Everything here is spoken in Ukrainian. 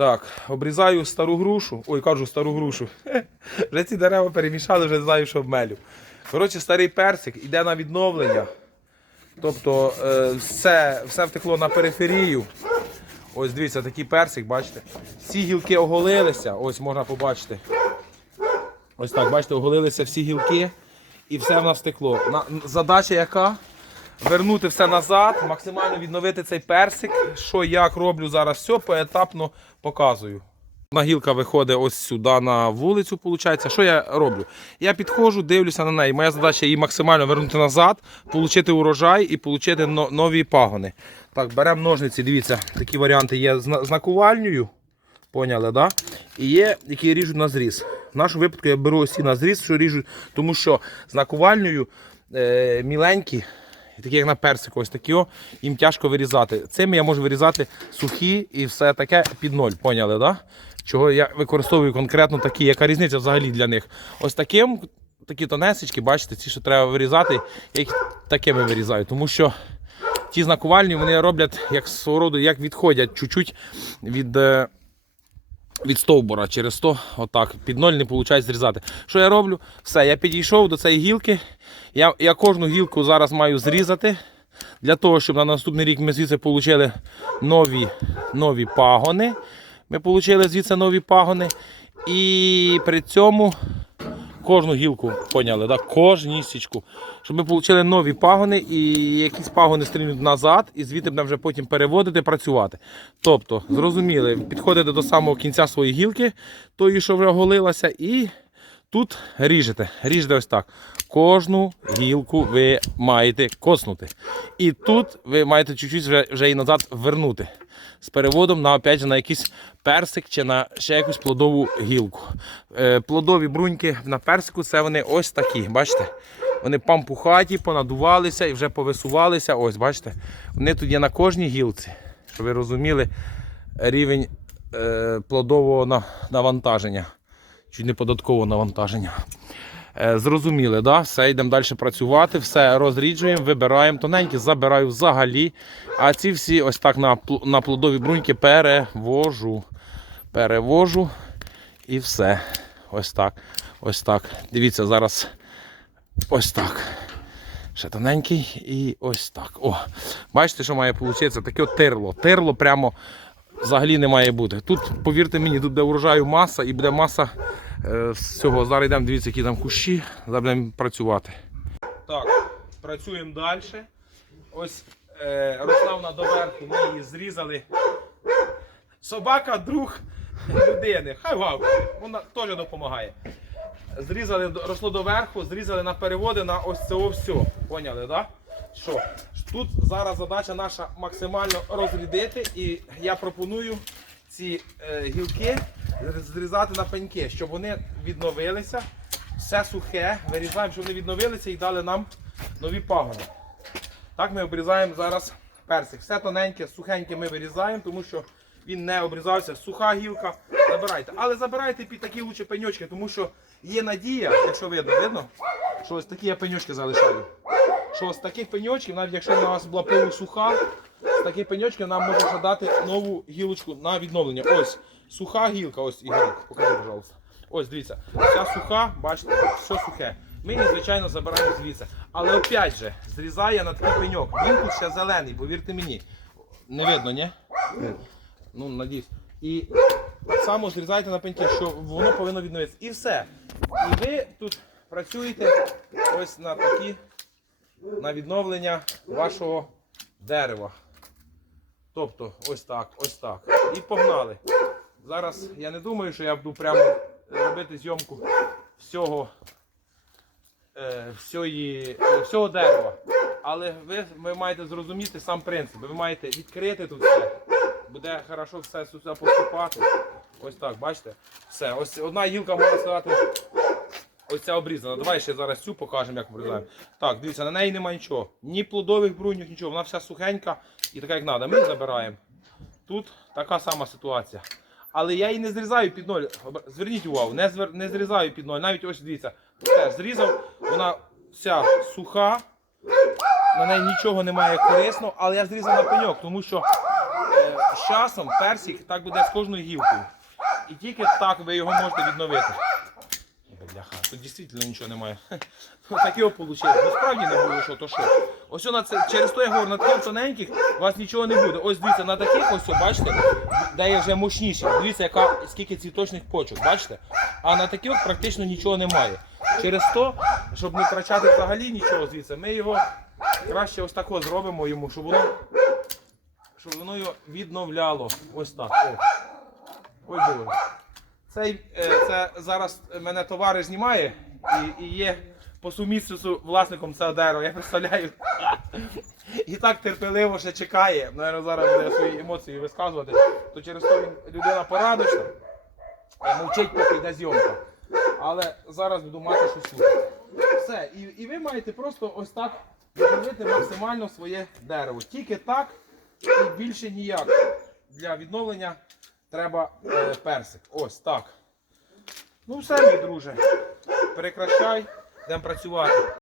Так, обрізаю стару грушу. Ой, кажу стару грушу. Вже ці дерева перемішали, вже знаю, що обмелю. Коротше, старий персик йде на відновлення. Тобто е, все, все втекло на периферію. Ось дивіться, такий персик, бачите. Всі гілки оголилися, ось можна побачити. Ось так, бачите, оголилися всі гілки і все в нас втекло. Задача яка? Вернути все назад, максимально відновити цей персик. Що як роблю зараз, все поетапно показую. Одна гілка виходить ось сюди на вулицю, виходить. Що я роблю? Я підходжу, дивлюся на неї. Моя задача її максимально вернути назад, отримати урожай і отримати нові пагони. Так, беремо ножниці, дивіться, такі варіанти є з на- з накувальнею. Поняли, да? І є, які ріжуть на зріз. В нашому випадку я беру ось ці на зріз, що ріжуть, тому що з накувальнею е, міленькі, такі як на персику, ось такі, о, їм тяжко вирізати. Цим я можу вирізати сухі і все таке під ноль. Поняли, да? Чого я використовую конкретно такі, яка різниця взагалі для них. Ось таким, такі тонесечки, бачите, ці, що треба вирізати, я їх такими вирізаю, тому що ті знакувальні вони роблять як свого роду, як відходять чуть-чуть від. Від стовбура через то, отак, під ноль не виходить зрізати. Що я роблю? Все, я підійшов до цієї гілки. Я, я кожну гілку зараз маю зрізати. Для того, щоб на наступний рік ми звідси отримали нові, нові пагони. Ми отримали звідси нові пагони. І при цьому кожну гілку, поняли, да? кожнісічку. Щоб ми отримали нові пагони і якісь пагони стрінуть назад, і звідти будемо вже потім переводити, працювати. Тобто, зрозуміли, підходите до самого кінця своєї гілки, тої, що вже оголилася, і тут ріжете. Ріжете ось так. Кожну гілку ви маєте коснути. І тут ви маєте чуть-чуть вже, вже і назад вернути. З переводом на опять же, на якийсь персик чи на ще якусь плодову гілку. Е, плодові бруньки на персику це вони ось такі. Бачите? Вони пампухаті, понадувалися і вже повисувалися. Ось, бачите? Вони тут є на кожній гілці. Щоб ви розуміли рівень е, плодового на- навантаження. Чуть не податкового навантаження. Е, Зрозуміли, да? все, йдемо далі працювати, все розріджуємо, вибираємо тоненькі, забираю взагалі. А ці всі ось так на, на плодові бруньки перевожу. Перевожу і все. Ось так. Ось так. Дивіться, зараз ось так. Ще тоненький і ось так. О, бачите, що має вийти? Таке тирло. Тирло прямо взагалі не має бути. Тут, повірте мені, тут буде урожаю маса і буде маса е, з цього. Зараз йдемо, дивіться, які там кущі. Зараз будемо працювати. Так, працюємо далі. Ось е, росла доверху, ми її зрізали. Собака друг людини. Хай вау, вона теж допомагає. Зрізали, росло доверху, зрізали на переводи на ось це все. Поняли, так? Да? Що? Тут зараз задача наша максимально розрядити, і я пропоную ці е, гілки зрізати на пеньки, щоб вони відновилися. Все сухе, вирізаємо, щоб вони відновилися і дали нам нові пагони. Так ми обрізаємо зараз персик. Все тоненьке, сухеньке ми вирізаємо, тому що він не обрізався. Суха гілка. Забирайте. Але забирайте під такі лучше пеньочки, тому що є надія, якщо видно, видно, що ось такі я пеньочки залишаю. Що з таких пеньочків, навіть якщо у вас була полусуха, з таких пеньочків нам можна дати нову гілочку на відновлення. Ось суха гілка, ось Ігорик, покажи, пожалуйста. Ось дивіться, вся суха, бачите, все сухе. Ми її, звичайно, забираємо звідси. Але опять же, зрізає на такий пеньок. Він тут ще зелений, повірте мені. Не видно, ні? Ну, надіюсь. І так само зрізайте на пеньки, що воно повинно відновитися. І все. І ви тут працюєте ось на такі, на відновлення вашого дерева. Тобто, ось так, ось так. І погнали. Зараз я не думаю, що я буду прямо робити зйомку всього, е, всьої, е, всього дерева. Але ви, ви маєте зрозуміти сам принцип. Ви маєте відкрити тут все. Буде хорошо все сюди поступати. Ось так, бачите? Все. Ось одна гілка, можна сказати, ось ця обрізана. Давай ще зараз цю покажемо, як обрізаємо. Так, дивіться, на неї немає нічого. Ні плодових бруньок, нічого. Вона вся сухенька і така, як треба. Ми забираємо. Тут така сама ситуація. Але я її не зрізаю під ноль. Зверніть увагу, не, звер... не зрізаю під ноль. Навіть ось дивіться, теж зрізав, вона вся суха, на неї нічого немає корисного, але я зрізав на пеньок, тому що, е, з часом персик так буде з кожною гілкою. І тільки так ви його можете відновити. Тут дійсно нічого немає. Ось таке вийшло. Насправді не було, що то що. Ось на це, через то я говорю, на таких тоненьких у вас нічого не буде. Ось дивіться, на таких ось, бачите, де є вже мощніші. Дивіться, яка, скільки цвіточних почок, бачите? А на таких практично нічого немає. Через то, щоб не втрачати взагалі нічого звідси, ми його краще ось тако зробимо йому, щоб воно, щоб воно його відновляло. Ось так. О. Ой, Боже. Цей, е, це зараз мене товариш знімає і, і є по сумісництву власником цього дерева. Я представляю. І так терпеливо ще чекає. Наверно, зараз буде свої емоції висказувати. То через то він людина порадочна. е, Мовчить, поки йде зйомка. Але зараз буду мати щось слухати. Все, і, і ви маєте просто ось так відновити максимально своє дерево. Тільки так і більше ніяк. Для відновлення треба е, персик. Ось так. Ну все, мій друже. Прекращай, йдемо працювати.